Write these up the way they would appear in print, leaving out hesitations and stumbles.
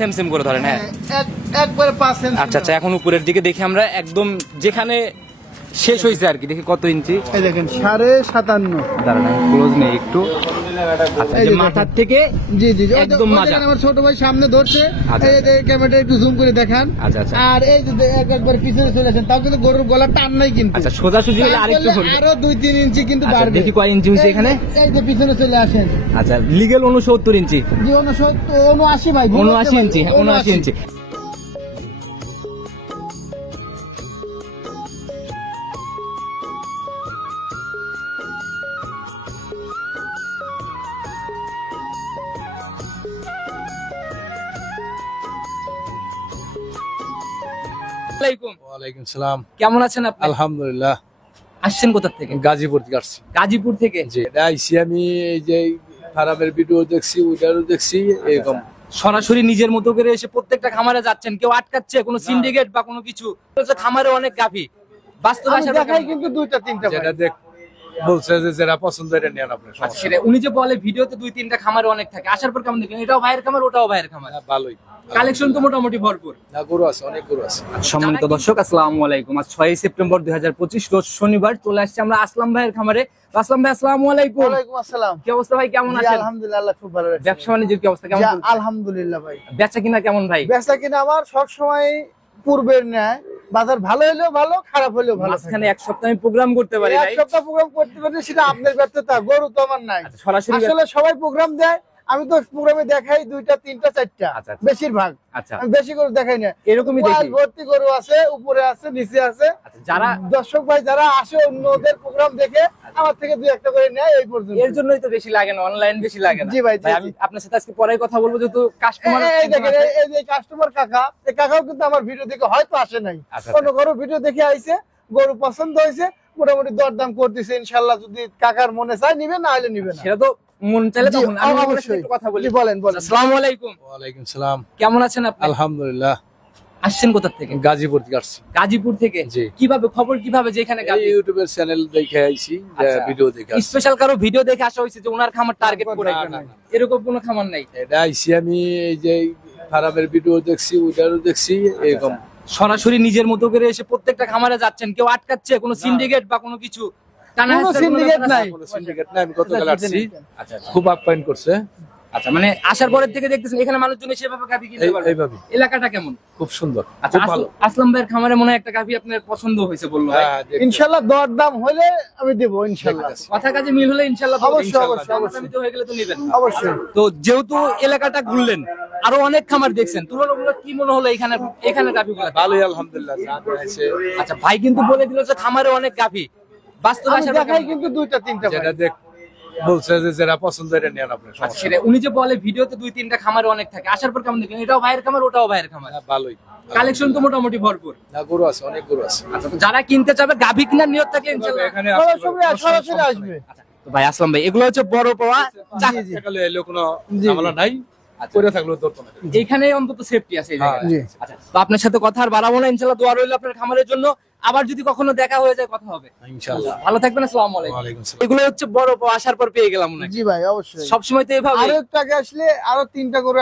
Same same করে ধরেন। হ্যাঁ একবারে 5 সেম। আচ্ছা আচ্ছা, এখন উপরের দিকে দেখি আমরা একদম যেখানে শেষ হয়েছে আর কি, দেখি কত ইঞ্চি। এই দেখেন 57.5। দাঁড়ান ক্লোজ নেই একটু। আচ্ছা, এই যে মাথার থেকে জি জি একদম মাজা। আমার ছোট ভাই সামনে ধরছে, আচ্ছা, এই যে ক্যামেরাটা একটু জুম করে দেখান। আচ্ছা আচ্ছা আর এই যে একবার পিছনে চলে আসেন, তাও কিন্তু গরুর গলা টান নাই কিন্তু। আচ্ছা, সোজাসুজি হলে আরেকটু তারপরে হবে। আরো 2-3 ইঞ্চি কিন্তু আচ্ছা, বাড়বে। দেখি কয় ইঞ্চি হয়েছে এখানে। এই যে পিছনে চলে আসেন। আচ্ছা, লিগ্যাল 69 ইঞ্চি। জি 79 ভাই, 79 ইঞ্চি, 79 ইঞ্চি। ওয়ালাইকুম সালাম। কেমন আছেন আপনি? আলহামদুলিল্লাহ। আসছেন কোথা থেকে? গাজীপুর থেকে আসছি। গাজীপুর থেকে। জি, আইসি আমি এই যে ফার্মের ভিডিও দেখছি, ওইটারও দেখছি এরকম। সরাসরি নিজের মতো করে এসে প্রত্যেকটা খামারে যাচ্ছেন, কেউ আটকাচ্ছে কোনো সিন্ডিকেট বা কোনো কিছু? খামারে অনেক গাভী বাস্তবে আমি আসার দেখাই কিন্তু 2-3টা যেটা দেখ বলছে যে যারা পছন্দ এটা নেন আপনার। আচ্ছা, সেটা উনি যে বলে ভিডিওতে 2-3টা খামারে অনেক থাকে, আসার পর কেমন দেখেন? এটাও ভাইয়ের খামার, ওটাও ভাইয়ের খামার, ভালোই কালেকশন তো মোটামুটি ভরপুর। না, গরু আছে, অনেক গরু আছে। সম্মানিত দর্শক, আসসালামু আলাইকুম। আজ 6 সেপ্টেম্বর 2025 রোজ শনিবার চলে আসছে আমরা আসলাম ভাইয়ের খামারে। আসলাম ভাই, আসসালামু আলাইকুম। ওয়ালাইকুম আসসালাম। কি অবস্থা ভাই, কেমন জি, আছেন? আলহামদুলিল্লাহ, আল্লাহ খুব ভালো রাখছে। ব্যবসা বাণিজ্যের কি অবস্থা, কেমন জি, চলছে? আলহামদুলিল্লাহ ভাই। বেচা কিনা কেমন ভাই? বেচা কিনা আমার সব সময় পূর্বের ন্যায়, বাজার ভালো হলেও ভালো, খারাপ হলেও ভালো। মাঝখানে এক সপ্তাহ আমি প্রোগ্রাম করতে পারি এক ভাই। সপ্তাহ প্রোগ্রাম করতে পারি, সেটা আপনার ব্যর্থতা, গরু তো আমার নাই। আচ্ছা, সরাসরি আসলে সবাই প্রোগ্রাম দেয়, আমি তো প্রোগ্রামে দেখাই 2টা 3টা 4টা, আচ্ছা, আচ্ছা। বেশিরভাগ। আচ্ছা, আমি বেশি করে দেখাই না, এরকমই দেখি। ওয়াল ভর্তি গরু আছে, উপরে আছে, নিচে আছে। আচ্ছা, যারা দর্শক ভাই যারা আসে অন্যদের প্রোগ্রাম দেখে আমার থেকে 2-1টা করে নেয়, এই পর্যন্ত। এর জন্যই তো বেশি লাগে না, অনলাইন বেশি লাগে না। জি ভাই, জি, আমি জি। আপনার সাথে আজকে পরে কথা বলবো, যেহেতু কাস্টমার এই দেখেন, এই যে কাস্টমার কাকা, এই কাকাও কিন্তু আমার ভিডিও দেখে হয়তো আসে নাই, আচ্ছা, অন্য গরু ভিডিও দেখে আইছে, গরু পছন্দ হয়েছে, মোটামুটি দরদাম করতেছে। ইনশাআল্লাহ যদি কাকার মনে চায় নিবে, না হলে নিবে না। সেটা তো মন চাইলে জি, তখন। আমি আপনার সাথে অবশ্যই একটু কথা বলি। জি, বলেন বলেন। আসসালামু আলাইকুম। ওয়ালাইকুম সালাম। কেমন আছেন আপনি? আলহামদুলিল্লাহ। আসছেন কোথা থেকে? গাজীপুর থেকে আসছি। গাজীপুর থেকে। জি। কিভাবে খবর, কিভাবে যে এখানে এই ইউটিউবের চ্যানেল দেখে আইছি, আচ্ছা। ভিডিও দেখে আসছি। স্পেশাল কারো ভিডিও দেখে আসা হয়েছে যে ওনার খামার টার্গেট করে? না, না, না। এরকম কোনো খামার নাই। এটা আইসি আমি এই যে ফার্মের ভিডিও দেখছি, ওইটারও দেখছি এরকম। সরাসরি নিজের মতো করে এসে প্রত্যেকটা খামারে যাচ্ছেন, কেউ আটকাচ্ছে কোনো সিন্ডিকেট বা কোনো কিছু? কোনো syndicate নাই। কোনো syndicate নাই, আমি গতকাল আসছি, আচ্ছা আচ্ছা। খুব আপ্যায়ন করছে। আচ্ছা, মানে আসার পরের থেকে দেখতেছেন এখানে মানুষজন সেভাবে গাভী কিনতে পারবে? এইভাবে এলাকাটা কেমন? খুব সুন্দর, আচ্ছা, খুব ভালো। আসলাম ভাইয়ের খামারে মনে হয় একটা গাভী আপনার পছন্দ হয়েছে বললো ভাই। হ্যাঁ, দেখতে- ইনশাআল্লাহ দরদাম হলে আমি দেব ইনশাআল্লাহ। কথা কাজে মিল হলে ইনশাআল্লাহ দেবো। অবশ্যই, ইনশাআল্লাহ। অবশ্যই, অবশ্যই। দামাদামি তো হয়ে গেলে তো নিবেন। অবশ্যই। তো যেহেতু এলাকাটা ঘুরলেন, আরো অনেক খামার দেখছেন, তুলনামূলক কি মনে হলো এখানে গাভীগুলো? ভালোই আলহামদুলিল্লাহ। যা হয়েছে, আচ্ছা, ভাই কিন্তু বলে দিল যে খামারে অনেক গাভী বাস্তবে আমি আসার পর দেখাই কেমন? কিন্তু 2টা 3টা যেটা দেখ বলছে যে যারা পছন্দ এটা নেন আপনার। আচ্ছা, সেটা উনি যে বলে ভিডিওতে 2-3টা খামারে অনেক থাকে, আসার পর কেমন দেখেন? এটাও ভাইয়ের খামার, ওটাও ভাইয়ের খামার, ভালোই। কালেকশন তো মোটামুটি ভরপুর। না, গরু আছে, অনেক গরু আছে। আচ্ছা, তো যারা কিনতে চাবে গাভী কিনার নিয়ত থাকলে ইনশাআল্লাহ এখানে সরাসরি আসবে। আচ্ছা, তো ভাই আসলাম ভাই, এগুলো হচ্ছে বড় পাওয়া জি, জি। সকালে এলে কোনো জি, ঝামেলা নাই, করে থাকলেও ধরতো না। এইখানে অন্তত সেফটি আছে এই জায়গায়। জি। আচ্ছা, তো আপনার সাথে কথা আর বাড়াবো না, ইনশাআল্লাহ দোয়া রইল আপনার খামারের জন্য। আবার যদি কখনো দেখা হয়ে যায় কথা হবে ইনশাআল্লাহ। ভালো থাকবেন। আসসালামু আলাইকুম। ওয়ালাইকুম সালাম। এগুলো হচ্ছে বড় পাওয়া, আসার পর পেয়ে গেলাম না জি ভাই, অবশ্যই। সবসময় তো এভাবে। আরো একটু আগে আসলে আরো 3টা গরু,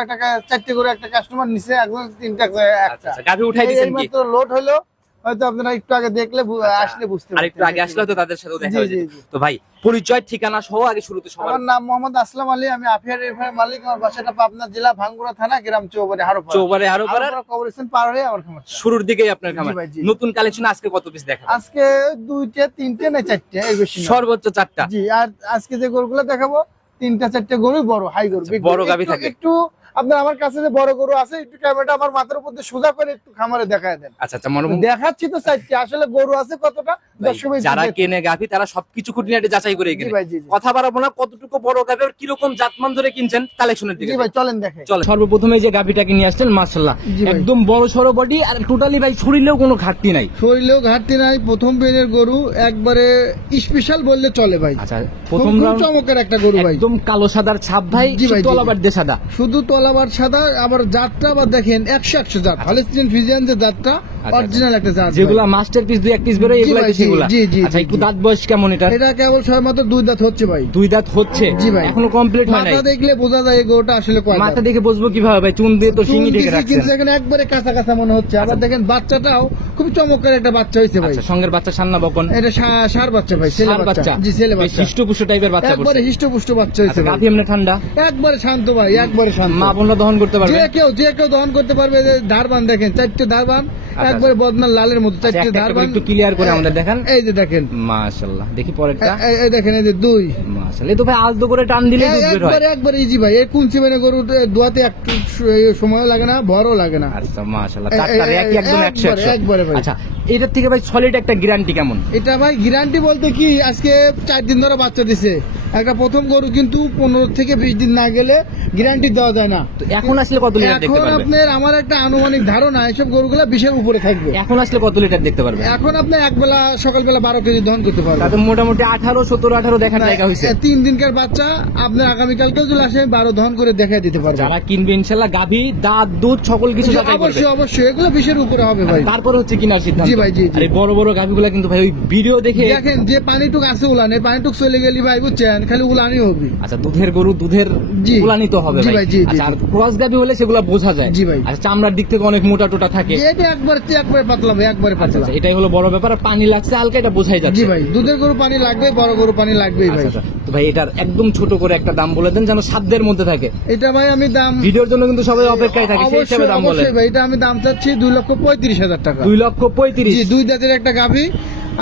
4টে গরু, একটা কাস্টমার নিছে, এখন 3টা করে একটা। আচ্ছা, গাভী উঠাই দিয়েছেন কি? মাত্র লোড হলো, হয়তো আপনারা একটু আগে দেখলে আসলে বুঝতে আর একটু আগে আসলে তো তাদের সাথে দেখা জি, হয়ে জি, যেত। জি। তো ভাই পরিচয় ঠিকানা সহ আগে শুরুতে সবার। আমার নাম মোহাম্মদ আসলাম আলী, আমি আফিয়া রেফার মালিক। আমার বাসাটা পাবনা জেলা ভাঙ্গুড়া থানা, গ্রাম চৌবাড়ি, হারোপাড়া। চৌবাড়ি হারোপাড়ার কবরস্থান পার হয়ে আমার খামার। শুরুর দিকেই আপনার খামার। জি ভাই, জি। নতুন কালেকশন আজকে কত পিস দেখা? আজকে 2টে 3টে না 4টে, এর বেশি না। সর্বোচ্চ 4টা। জি, আর আজকে যে গরুগুলো দেখাবো 3টা 4টে গরু বড়, হাই গরু, big বড় গরু। গাভী একটু- থাকে। একটু আপনার আমার কাছে যে বড় গরু আছে, একটু ক্যামেরাটা আমার মাথার উপর দিয়ে সোজা করে একটু খামারে দেখায় দেন। আচ্ছা আচ্ছা, মনে দেখাচ্ছি তো 4টে, আসলে গরু আছে কতটা দর্শক ভাই যারা দেখুন। কেনে গাভী তারা সবকিছু খুঁটিনাটি যাচাই করে জি কিনে। ভাই, জি, জি। কথা বাড়াবো না, কতটুকু বড় গাভী আর কিরকম জাতমান ধরে কিনছেন কালেকশনের দিকে জি ভাই, চলেন দেখাই। চলে। সর্বপ্রথমে যে গাভীটাকে নিয়ে আসছেন, মাশাআল্লাহ জি ভাই। একদম বড় সরো বডি, আর টোটালি ভাই শরীরেও কোনো ঘাটতি নাই। শরীরেও ঘাটতি নাই, প্রথম বেনের গরু, একবারে স্পেশাল বললে চলে ভাই। আচ্ছা, প্রথম খুব রাউন্ড চমকের একটা গরু ভাই, একদম কালো সাদার ছাপ ভাই, জি ভাই, জি, তলাবার জি। দিয়ে সাদা। শুধু তলা অল ওভার সাদা, আবার জাতটা আবার দেখেন 100 জাত হলিস্টিয়ান ফ্রিজিয়ান যে জাতটা অরিজিনাল একটা জাত যেগুলা মাস্টারপিস দুই এক পিস বেরোয় এগুলা সেগুলা। জি জি। আচ্ছা একটু দাঁত বয়স কেমন এটা? এটা কেবল সবেমাত্র 2 দাঁত হচ্ছে ভাই। 2 দাঁত হচ্ছে? জি ভাই। এখনো কমপ্লিট হয় নাই। মাথা দেখলে বোঝা যায় এই গরুটা আসলে কয় দাঁত। মাথা দেখে বুঝবো কিভাবে ভাই? চুন দিয়ে তো শিঙি ঢেকে রাখছেন। কিন্তু এখানে একবারে কাঁচা কাঁচা মনে হচ্ছে। আবার দেখেন বাচ্চাটাও খুব চমৎকার একটা বাচ্চা হয়েছে ভাই। আচ্ছা সঙ্গের বাচ্চা সান্না বকন? এটা ষাঁড় বাচ্চা ভাই, ছেলে বাচ্চা। জি ছেলে বাচ্চা, হিষ্টপুষ্ট টাইপের বাচ্চা করছে। একবারে হিষ্টপুষ্ট বাচ্চা হয়েছে ভাই। গাভী এমনি ঠান্ডা? একবারে শান্ত ভাই, একবারে শান্ত। মা বোনরা দহন করতে পারবে? যে কেউ দহন করতে পারবে। যে ধারবান দেখেন, 4টে ধারবান, একবারে বদনার লালের মতো 4টে ধারবান। একটু ক্লিয়ার করে আমাদের দেখান। এই যে দেখেন, মাশাআল্লাহ। দেখি পরেরটা। এই দেখেন, এই যে 2 মাশাআল্লাহ। এই তো ভাই আলতো করে টান দিলে দুধ বের হয়। একবারে ইজি ভাই। এই কুঞ্চি মানে গরু দোয়াতে একটু সময় লাগে না, ভরও লাগে না। আচ্ছা মাশাআল্লাহ। চারটা একই একদম 100 একবারে ভাই। আচ্ছা এটার থেকে ভাই সলিড একটা গ্যারান্টি কেমন? এটা ভাই গ্যারান্টি বলতে কি, আজকে 4 দিন ধরে বাচ্চা দিছে একটা প্রথম গরু, কিন্তু 15 থেকে 20 দিন না গেলে গ্যারান্টি দেওয়া যায় না। তো এখন আসলে কত লিটার দেখতে এখন পারবে? আপনার আমার একটা আনুমানিক ধারণা এসব গরুগুলা 20-এর উপরে থাকবে। এখন আসলে কত লিটার দেখতে পারবে? এখন আপনার একবেলা সকালবেলা 12 কেজি দহন করতে পারবে। তাতে মোটামুটি 18, 17, 18 দেখার জায়গা হয়েছে। 3 দিনকার বাচ্চা আপনার আগামীকালকেও যদি আসে 12 দহন করে দেখাই দিতে পারবে। যারা কিনবে ইনশাআল্লাহ গাভী দাঁত দুধ সকল কিছু যাচাই করবে। অবশ্যই অবশ্যই এগুলো 20-এর উপরে হবে ভাই। তারপর হচ্ছে কিনার সিদ্ধান্ত। জি ভাই, জি জি। আর এই বড় বড় গাভীগুলা কিন্তু ভাই ওই ভিডিও দেখে দেখেন যে পানিটুক আছে উলানে, পানিটুক চলে গেলি ভাই বুঝছেন, খালি উলানি হবে। আচ্ছা দুধের গরু দুধের জি। উলানি তো হবে জি ভাই। ভাই, জি, জি। আচ্ছা আর ক্রস গাভী হলে সেগুলো বোঝা যায়। জি ভাই। আচ্ছা চামড়ার দিক থেকে অনেক মোটা টোটা থাকে। এটা একবারে পাতলা ভাই, একবারে আচ্ছা পাতলা। আচ্ছা, এটাই হলো বড় ব্যাপার। আর পানি লাগছে হালকা, এটা বোঝাই যাচ্ছে। জি ভাই, দুধের গরু পানি লাগবে, বড় গরু পানি লাগবেই ভাই। আচ্ছা, আচ্ছা। তো ভাই এটার একদম ছোট করে একটা দাম বলে দেন যেন সাধ্যের মধ্যে থাকে। এটা ভাই আমি দাম ভিডিওর জন্য কিন্তু সবাই অপেক্ষায় থাকে, সেই হিসেবে দাম বলেন। অবশ্যই ভাই, এটা আমি দাম চাচ্ছি 2,35,000 টাকা। 2,35,000? জি, 2 দাঁতের একটা গাভী,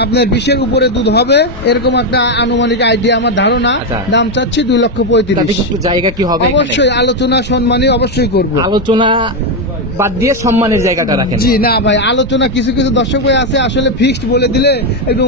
আপনার 20-এর উপরে দুধ হবে এরকম একটা আনুমানিক আইডিয়া আমার ধারণা। আচ্ছা। দাম চাচ্ছি তাতে 2,35,000। একটু জায়গা কি হবে এখানে? অবশ্যই আলোচনা সম্মানী অবশ্যই করব। আলোচনা বাদ দিয়ে সম্মানের জায়গাটা রাখেন। জি না ভাই, আলোচনা কিছু কিছু দর্শক ভাই আছে আসলে ফিক্সড বলে দিলে একটু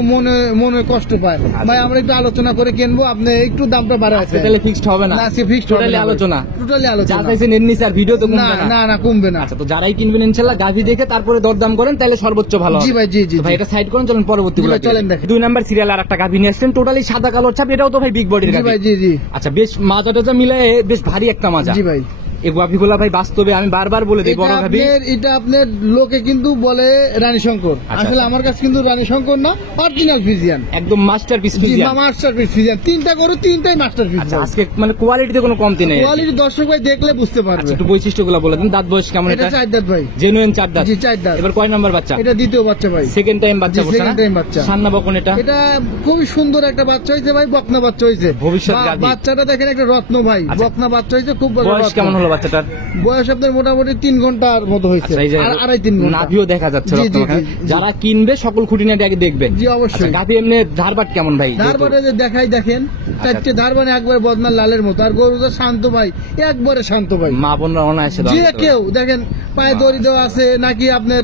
মনে কষ্ট পায় ভাই। আমরা একটু আলোচনা করে কিনবো, আপনি একটু দামটা বাড়ায় আছে। তাহলে ফিক্সড হবে না? না, সে ফিক্সড হবে টোটালি না। আলোচনা। টোটালি যা আলোচনা। চাইছেন এমনি স্যার, ভিডিও তো না কমবে না। না না, কমবে না। আচ্ছা তো যারাই কিনবেন ইনশাআল্লাহ গাভী দেখে তারপরে দরদাম করেন, তাহলে সর্বোচ্চ ভালো হবে। জি ভাই, জি জি। তো ভাই এটা সাইড করেন, চলেন পরবর্তী জি গুলো ভাই, চলেন দেখেন। 2 নাম্বার সিরিয়াল আর একটা গাভী নিয়ে আসছেন, টোটালি সাদা কালো ছাপ। এটাও তো ভাই বিগ বডির জি গাভী। ভাই, জি জি। আচ্ছা বেশ মাজা টাজা মিলায়ে বেশ ভারী একটা মাজা। জি ভাই। এই গাভীগুলা ভাই বাস্তবে আমি বারবার বলে দিই বড় গাভী। এটা আপনার লোকে কিন্তু বলে রানী শঙ্কর, আসলে আমার কাছে কিন্তু রানী শঙ্কর না, অরিজিনাল ফিজিয়ান, একদম মাস্টারপিস জি ফিজিয়ান। Masterpiece Friesian. 3টা গরু 3টাই মাস্টারপিস। আচ্ছা আজকে মানে কোয়ালিটিতে কোনো কমতি নেই। কোয়ালিটি দর্শক ভাই দেখলে বুঝতে পারবে। আচ্ছা একটু বৈশিষ্ট্যগুলো বলে দিন। দাঁত বয়স কেমন এটা এটা? 4 দাঁত ভাই। জেনুইন 4 দাঁত? জি 4 দাঁত। এবার কয় নাম্বার বাচ্চা? এটা দ্বিতীয় বাচ্চা ভাই। সেকেন্ড টাইম বাচ্চা জি, করছে না? second time বাচ্চা। সান্না বকন এটা? এটা খুবই সুন্দর একটা বাচ্চা হয়েছে ভাই, বকনা বাচ্চা হয়েছে। ভবিষ্যৎ গাভী। বাচ্চাটা দেখেন একটা রত্ন ভাই, আচ্ছা। বকনা বাচ্চা হয়েছে, খুব বড় বয়স রত্ন। কেমন হলো বাচ্চাটার? বয়স আপনার মোটামুটি 3 ঘন্টার মতো হয়েছে। আচ্ছা, এই যে 2.5-3 ঘন্টা। নাভিও দেখা যাচ্ছে জি, জি, রক্তমাখা। জি, জি। যারা কিনবে সকল খুঁটিনাটি আগে দেখবে। জি অবশ্যই। আচ্ছা, গাভী এমনি ধারবাট কেমন ভাই? ধারবারে যে দেখাই দেখেন, 4টে ধারবানে একবার বদনার লালের মতো। আর গরুটা শান্ত ভাই, একবারে শান্ত ভাই। মা বোনরা অনায়াসে দহন যে করতে পারবে। কেউ দেখেন পায়ে দড়ি দেওয়া আছে নাকি আপনার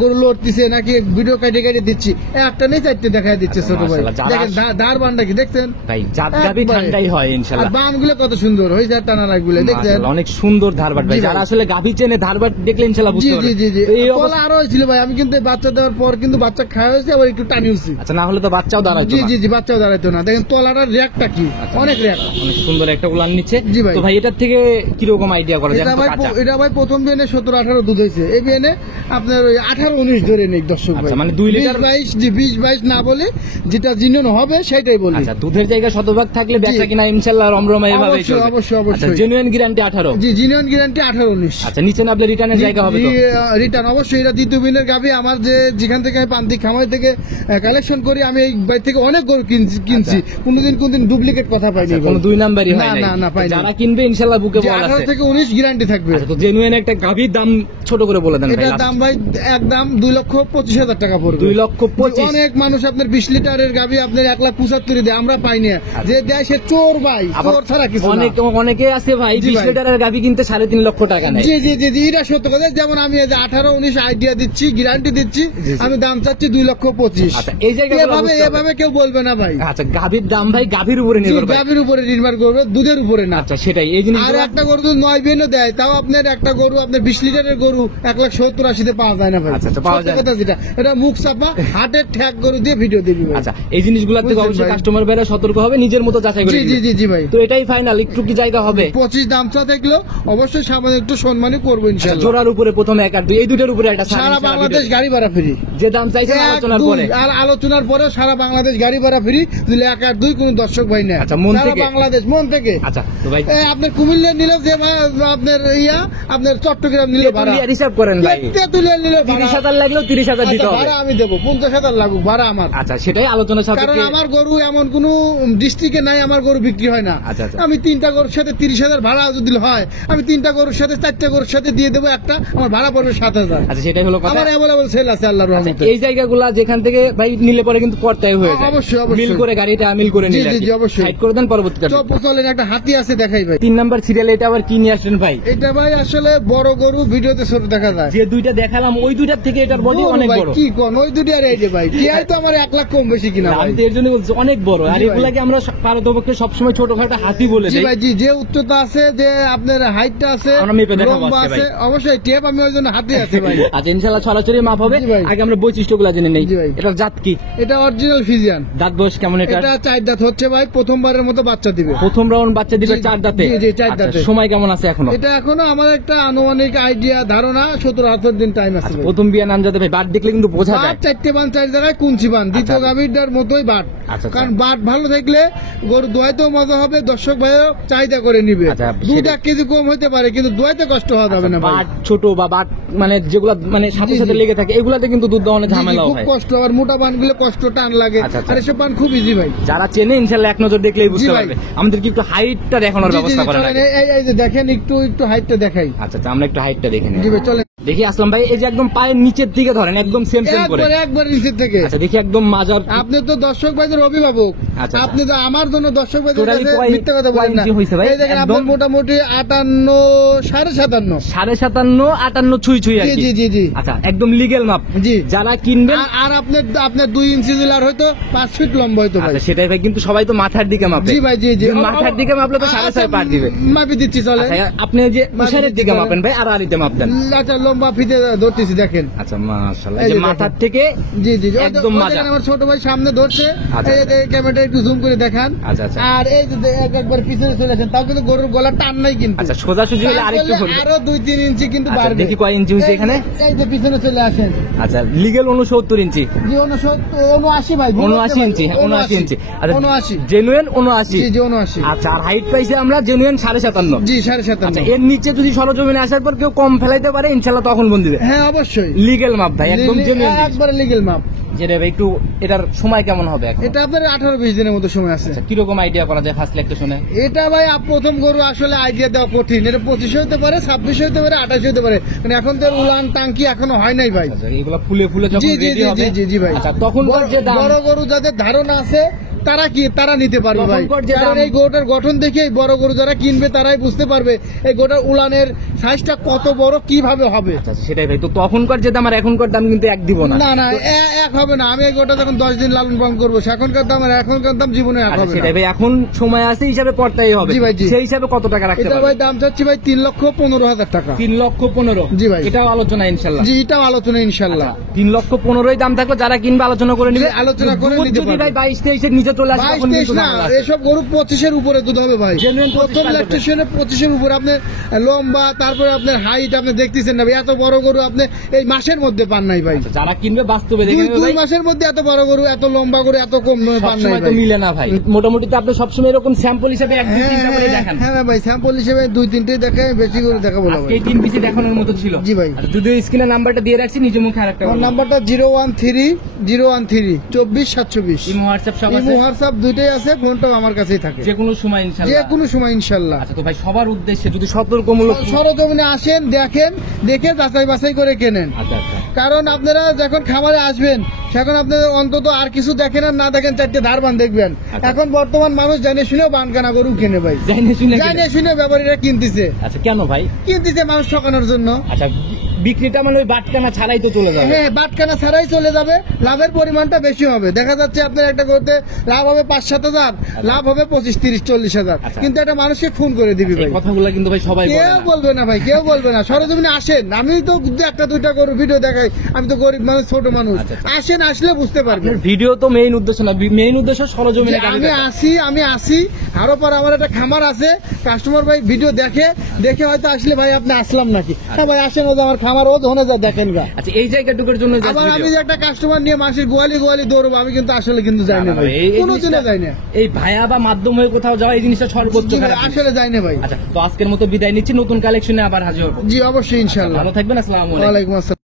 গরু লড়তিছে নাকি ভিডিও কেটে দিচ্ছি, একটা নেই 4টে দেখাই দিচ্ছে আচ্ছা, ছোট ভাই। মাশাআল্লাহ, যারা দেখেন ধারবানটা কি দেখছেন ভাই জাত গাভী একবারে। ঠান্ডাই হয় আর ইনশাআল্লাহ। বাম গুলো কত সুন্দর হয়েছে, টানা রাখগুলো দেখছেন। মাশাআল্লাহ, অনেক সুন্দর ধারবাট ভাই। জি ভাই। যারা আসলে গাভী চেনে ধারবাট দেখলে ইনশাআল্লাহ জি বুঝতে জি পারবে। জি জি। তো এই তলা অবস্থা- আরো হয়েছিল ভাই, আমি কিন্তু এই বাচ্চা দেওয়ার পর কিন্তু বাচ্চা খাওয়া হয়েছে, আবার একটু টানি হচ্ছে। আচ্ছা না হলে তো বাচ্চাও দাঁড়ায় জি জি জি, বাচ্চাও দাঁড়াইতো না। দেখেন তলাটার র্যাকটা কি, অনেক র্যাক। অনেক সুন্দর একটা উলান নিচ্ছে। জি ভাই। তো ভাই এটার থেকে কিরকম আইডিয়া করা যায়? এটা এখন তো ভাই কাঁচা। এটা ভাই প্রথম বিয়ানে 17-18 দুধ হয়েছে। এই বিয়ানে আপনার ওই 18-19 ধরে নেই দর্শক ভাই। আচ্ছা, মানে 2 লিটার- 20-22 জি 20-22 না বলে যেটা জিনিয়ন হবে সেটাই বলি। আচ্ছা দুধের জায়গা শতভাগ থাকলে বেচা কিনা ইনশাআল্লাহ রমরমা এভাবেই অবশ্যই, চলবে। অবশ্যই, অবশ্যই। আচ্ছা জেনুইন গ্যারান্টি 18? জি জিনিয়ন গ্যারান্টি 18-19। আচ্ছা নিচে না আপনি রিটার্নের জায়গা হবে তো? রিটার্ন অবশ্যই। এটা দ্বিতীয় বিনের গাভি আমার, যেখান থেকে আমি পান্তি খামার থেকে কালেকশন করি, আমি এই বাড়ি থেকে অনেক গরু কিনছি। কোনদিন ডুপ্লিকেট কথা পাইনি। আচ্ছা, কোনো 2 নাম্বারই হয় না নাই? না না পাইনি। যারা কিনবে ইনশাআল্লাহ বুকে বল 18 আছে। থেকে 19 গ্যারান্টি থাকবে। আচ্ছা তো জেনুইন একটা গাভীর দাম ছোট করে বলে দেন ভাই। এটার দাম ভাই একদম 2,25,000 টাকা পড়বে। 2,25,000? অনেক মানুষ আপনার 20 লিটারের গাভি আপনার 1,75,000 দেয়, আমরা পাই না। যে দেয় সে চোর ভাই, আবার চোর ছাড়া কিছু না। অনেকে আছে ভাই জি 20 ভাই। লিটারের গাভী কিনতে 3.5 লক্ষ টাকা নেয়। জি জি জি জি, এটা সত্য কথা। যেমন আমি এই যে 18-19 আইডিয়া দিচ্ছি, গ্যারান্টি দিচ্ছি, জি। আমি দাম চাচ্ছি 2,25,000। আচ্ছা, এই জায়গাগুলো এভাবে বুঝতে হবে। এভাবে কেউ বলবে না ভাই। আচ্ছা গাভীর দাম ভাই গাভীর উপরে নির্ভর করে। গাভির উপরে নির্ভর করবে, দুধের উপরে না। আচ্ছা সেটাই এই জিনিস। আর একটা গরু যদি 9 বিয়ানও দেয়, তাও আপনার একটা গরু আপনার 20 লিটারের গরু গরু 1,70,80 পাওয়া যায় না ভাই। আচ্ছা, পাওয়া সত্যি যায় না। কথা যেটা, এটা মুখ চাপা হাটের ঠ্যাক গরু দিয়ে ভিডিও দিবি ভাই। আচ্ছা, এই জিনিসগুলোর থেকে বুঝছেন অবশ্যই ভাই? কাস্টমার ভাইরা সতর্ক হবে, নিজের মতো যাচাই করে জি জি নিবে। জি জি ভাই। তো এটাই ফাইনাল, একটু কি জায়গা হবে? 25 দামটা দেখলো অবশ্যই সামনে একটু সম্মানই করবো আচ্ছা, ইনশাআল্লাহ। জোড়ার উপরে প্রথমে 1 আর 2 এই দুটোর উপরে একটা সারা বাংলাদেশ গাড়ি ভাড়া ফ্রি। যে দাম চাইছেন আলোচনার পরে। আর আলোচনার পরে সারা বাংলাদেশ গাড়ি ভাড়া ফ্রি দিলে 1 আর 2 কোন দর্শক ভাই নেই। আচ্ছা, মন সারা থেকে? বাংলাদেশ মন থেকে। আচ্ছা, তো ভাই আপনার কুমিল্লা নিলেও যে আপনার আপনার চট্টগ্রাম নিলে ভাড়া, তেতুলিয়া হিসাব করেন ভাই, তেতুলিয়া নিলে ভাড়া 30,000 লাগলেও 30,000 দিতে আচ্ছা, হবে। ভাড়া আমি দেবো 50,000 লাগুক ভাড়া আমার। আচ্ছা, সেটাই আলোচনার কারণ সাপেক্ষে। আমার গরু এমন কোন ডিস্ট্রিক্টে নাই আমার গরু বিক্রি হয় না। আচ্ছা, আচ্ছা। আমি 3টা গরুর সাথে 30,000 ভাড়া যদি হয়, আমি 3টা গরুর সাথে 4টা গরুর সাথে দিয়ে দেবো একটা, আমার ভাড়া পড়বে 7,000। আচ্ছা, সেটাই হলো কথা। আমার অ্যাভেলেবল সেল আছে আল্লাহর আচ্ছা, রহমতে। এই জায়গাগুলা যেখান থেকে ভাই নিলে পরে কিন্তু পর্তায় হয়ে যায়। অবশ্যই, অবশ্যই। মিল করে গাড়িটা মিল করে জি, নিলে জি, জি, অবশ্যই। সাইড করে দেন পরবর্তীতে। চলেন একটা হাতি আছে দেখাই ভাই। 3 নাম্বার সিরিয়াল এটা আবার কি নিয়ে আসলেন ভাই? এটা ভাই আসলে বড় গরু, ভিডিওতে ছোট দেখা যায়। যে দুইটা দেখালাম ওই দুইটার থেকে এটার বডি গরু অনেক ভাই, বড়। কি কোন ওই দুটি আর এই যে ভাই কি আর তো আমার 1 লাখ কম বেশি কিনা ভাই। আমি তো এর জন্য বলছি অনেক বড়। আর জি ভাই। এগুলাকে আমরা পারতপক্ষে সবসময় ছোটখাটো হাতি বলে জি দেই। ভাই, জি, যে উচ্চতা আছে, যে আপনার হাইটটা আছে, আমরা মেপে দেখাবো লম্বা আজকে আছে, ভাই। অবশ্যই টেপ আমি ওই জন্য হাতে আছে ভাই। আচ্ছা, ইনশাআল্লাহ সরাসরি মাপ হবে। জি ভাই। আগে আমরা বৈশিষ্ট্যগুলো জেনে নেই। জি ভাই। এটার জাত কি? এটা অরিজিনাল ফিজিয়ান। দাঁত বয়স কেমন এটা? এটা 4 দাঁত হচ্ছে ভাই, প্রথমবারের মতো বাচ্চা দিবে। প্রথম রাউন্ড বাচ্চা দিবে জি, 4 দাঁতে। জি, জি, 4 আচ্ছা, দাঁতে। সময় কেমন আছে এখনো? এটা এখনো আমার একটা আনুমানিক আইডিয়া ধারণা 17-18 দিন টাইম আছে আচ্ছা, ভাই। প্রথম বিয়া নাম যাতে ভাই বাট দেখলে কিন্তু বোঝা যায়। বাট 4টে বান 4 জায়গায় কুঞ্চি বান, দ্বিতীয় আচ্ছা। গাভীরটার মতোই বাট। আচ্ছা, কারণ বাট ভালো থাকলে গরু দোয়াইতেও মজা হবে, দর্শক ভাইও চাহিদা করে নিবে। আচ্ছা, 2 কেজি কম হতে পারে কিন্তু দোয়াইতে কষ্ট হওয়া যাবে না ভাই। বাট ছোট বা বাট মানে যেগুলা মানে সাথে জি, সাথে জি। লেগে থাকে এগুলাতে কিন্তু দুধ দহনে জি, জি, ঝামেলাও খুব হয়। কষ্ট, আর মোটা বান গুলো কষ্ট টান লাগে। আচ্ছা, আচ্ছা। আর এসব বান খুব ইজি ভাই। যারা চেনে ইনশাআল্লাহ এক নজর দেখলেই বুঝতে জি ভাই। পারবে। আমাদের কি একটু হাইটটা দেখানোর জি, জি, ব্যবস্থা জি, করেন চলেন, আগে? এই যে দেখেন একটু হাইটটা দেখাই। আচ্ছা, আচ্ছা, আমরা একটু হাইটটা দেখে নিই। জি ভাই, চলেন। দেখি আসলাম ভাই, এই যে একদম পায়ের নিচের দিকে ধরেন একদম সেম করে। একবার নিচের থেকে। আচ্ছা, দেখি একদম মাজার। আপনি তো দর্শক ভাইদের অভিভাবক, আচ্ছা, আপনি তো আমার জন্য দর্শক ভাইদের Totally কাছে কয়- মিথ্যা কথা কয় বলেন না। ইঞ্চি হইছে ভাই? এই দেখেন একদম? আপনার মোটামুটি 58, 57.5। 57.5, 58 ছুঁই ছুঁই আর জি, কি। জি, জি, জি। আচ্ছা, একদম লিগেল মাপ। জি। যারা কিনবেন আর আপনার 2 ইঞ্চি দিলে আর হয়তো 5 ফিট লম্বা হয়তো ভাই। আচ্ছা, সেটাই ভাই, কিন্তু সবাই তো মাথার দিকে মাপে। জি ভাই, জি, জি। মাথার দিকে মাপলে তো 6.5 পার দিবে। মাপি দিচ্ছি, চলে। আচ্ছা, আপনি যে উষারের দিকে মাপেন ভাই, আর আলিতে মাপ দেন। আচ্ছা, লম্বা ফিতে ধরতেছি দেখেন। আচ্ছা, মাশাআল্লাহ, এই এই যে যে মাথার দেখেন। থেকে জি, জি, জি। একদম ওই মাজা। দেখেন আমার ছোট ভাই সামনে ধরছে। আচ্ছা, এই যে ক্যামেরাটা একটু জুম করে দেখান। আচ্ছা, আচ্ছা। আর এই যে একবার পিছনে চলে আসেন, তাও কিন্তু গরুর গলা টান নাই কিন্তু। আচ্ছা, সোজাসুজি হলে আরেকটু তারপরে হলে। আরো 2-3 ইঞ্চি কিন্তু আচ্ছা, বাড়বে। দেখি কয় ইঞ্চি হয়েছে এখানে। এই যে পিছনে চলে আসেন। আচ্ছা, লিগেল 69 ইঞ্চি। জি, 79 ভাই, ভুল হতে 79 পারে। ইঞ্চি, 79 ইঞ্চি। আচ্ছা, 79। জেনুইন 79। জি, জি, 79। আচ্ছা, আর হাইট পাইছে আমরা জেনুইন 57.5। জি, আচ্ছা, 57.5। এর নিচে যদি সরজমিনে আসার পর কেউ কম ফেলাইতে পারে ইনশাআল্লাহ তখন বন দিবে। হ্যাঁ, অবশ্যই। লিগেল মাপ ভাই, একদম জেনুইন। একবারে লিগেল মাপ। যেটা ভাই একটু এটার সময় কেমন হবে এখন? এটা আপনার 18-20 দিনের মতো সময় আছে। আচ্ছা, কিরকম আইডিয়া করা যায় ফার্স্ট লেকটা শুনে? এটা ভাই প্রথম গরু আসলে আইডিয়া দেওয়া কঠিন। এটা 25 হতে পারে, 26 হতে পারে, 28 হতে পারে। মানে এখন তো উলান টাঙ্কি এখনো হয় নাই ভাই। আচ্ছা, এগুলা ফুলে ফুলে যখন জি, জি, রেডি জি, হবে। জি, জি, জি ভাই। আচ্ছা, তখনকার যে দাম। বড় গরু যাদের ধারণা আছে তারা নিতে পারবে ভাই। তখনকার যে কারণ দাম- এই গরুটার গঠন দেখে এই বড় গরু যারা কিনবে তারাই বুঝতে পারবে এই গরুটার উলানের সাইজটা কত বড় কিভাবে হবে। আচ্ছা, সেটাই ভাই। তো তখনকার যে দাম আর এখনকার দাম কিন্তু এক দিব না। না না, এক হবে না। আমি এই গরুটা যখন 10 দিন লালন পালন করবো সেখনকার দাম আর এখনকার দাম জীবনে এক আচ্ছা, হবে না। সেটাই ভাই, এখন সময় আছে হিসাবে পড়তেই হবে। জি ভাই, জি। সেই হিসাবে কত টাকা রাখতে এটা পারবে? ভাই দাম চাচ্ছি ভাই 3,15,000 টাকা। 3,15,000। জি ভাই। এটাও আলোচনা ইনশাআল্লাহ। জি, এটাও আলোচনা ইনশাল্লাহ। 3,15,000 দাম থাকলে যারা কিনবে আলোচনা করে নিবে। জি, আলোচনা করে দুধ নিতে যদি পারবে। ভাই 22-23 এর নিচে চলে আসে 22, তখন 23 কিন্তু না, ঝামেলা আছে। এসব গরু 25-এর উপরে দুধ হবে ভাই। Genuine 25 প্রথম পারবে। ল্যাকটেশনে 25-এর উপরে আপনার লম্বা, তারপরে আপনার হাইট আপনি দেখতেছেন না ভাই। এত বড় গরু আপনি এই মাসের মধ্যে পান নাই ভাই। আচ্ছা, যারা কিনবে বাস্তবে দেখে নেবে 2 ভাই। মাসের মধ্যে এত বড় গরু, এত লম্বা গরু, এত কম পান নাই সবসময় তো ভাই। মিলে না ভাই। মোটামুটি তো আপনি সবসময় এরকম স্যাম্পল হিসেবে 1-2-3টা করে দেখান। হ্যাঁ ভাই, স্যাম্পল হিসেবে 2-3টে দেখায়, বেশি করে দেখাবো না আজকে ভাই। এই 3 পিসি দেখানোর মতো ছিল। জি ভাই। আচ্ছা, যদিও স্ক্রিনে নাম্বারটা দিয়ে রাখছি, নিজে মুখে আরেকটা আমার বলুন। নাম্বারটা 013 24 724। ইমো হোয়াটসঅ্যাপ সব ইমো আছে, হোয়াটসঅ্যাপ দুইটাই আছে, ফোনটাও আমার কাছেই থাকে যে কোনো সময় যে ইনশাআল্লাহ। কোনো সময় ইনশাল্লাহ। আচ্ছা, তো ভাই সবার উদ্দেশ্যে যদি সতর্কমূলক। সরজমিনে আসেন, দেখেন, দেখে যাচাই বাছাই করে কেনেন। আচ্ছা, আচ্ছা। কারণ আপনারা যখন খামারে আসবেন সেখন আপনারা অন্তত আর কিছু দেখেন আর না দেখেন 4টে ধারবান দেখবেন। আচ্ছা। এখন বর্তমান মানুষ জানে শুনেও বানকানা গরু কিনে ভাই, জানি শুনে জানে শুনে ব্যাপারীরা কিনতেছে আচ্ছা, কেন ভাই? মানুষ ঠকানোর জন্য। আচ্ছা, বিক্রিটা মানে ওই বাটকানা ছাড়াই তো চলে যাবে। হ্যাঁ, বাটখানা ছাড়াই চলে যাবে, লাভের পরিমাণটা বেশি হবে। দেখা যাচ্ছে আপনার একটা করতে লাভ হবে 5-7 হাজার, লাভ হবে 25-30-40 হাজার, আচ্ছা। কিন্তু একটা মানুষকে খুন করে দিবি ভাই। এই কথাগুলো কিন্তু ভাই সবাই বলে কেউ না। বলবে না ভাই, কেউ বলবে না। সরজমিনে আসেন, আমি তো একটা দুইটা করে ভিডিও দেখাই, আমি তো গরিব মানুষ, ছোট মানুষ। আচ্ছা, আচ্ছা। আসেন, আসলে বুঝতে পারবেন। আপনার ভিডিও তো মেইন উদ্দেশ্য না, মেইন উদ্দেশ্য সরজমিনে গাভী আমি দেখা। আসি আরো পর আমার একটা খামার আছে, কাস্টমার ভাই ভিডিও দেখে হয়তো আসলে ভাই আপনি আসলাম নাকি, হ্যাঁ ভাই আসেন, ও যে আমার খামার, ও ধনে যা দেখেন গা। আচ্ছা, এই জায়গাটুকুর জন্য just আবার আমি video। যে একটা কাস্টমার নিয়ে মাসের গোয়ালি দৌড়বো, আমি কিন্তু আসলে কিন্তু যাই না ভাই, এই কোনোদিনও জিনিসটা- যাই না। এই ভাইয়া বা মাধ্যম হয়ে কোথাও যাওয়া এই জিনিসটা সর্বোচ্চ জি ভাই, খারাপ জিনিস। আসলে যাই না ভাই। আচ্ছা, তো আজকের মতো বিদায় নিচ্ছি, নতুন কালেকশনে আবার হাজির হবো। জি অবশ্যই, ইনশাল্লাহ। ভালো থাকবেন, আসসালামু আলাইকুম। ওয়ালাইকুম আসসালাম।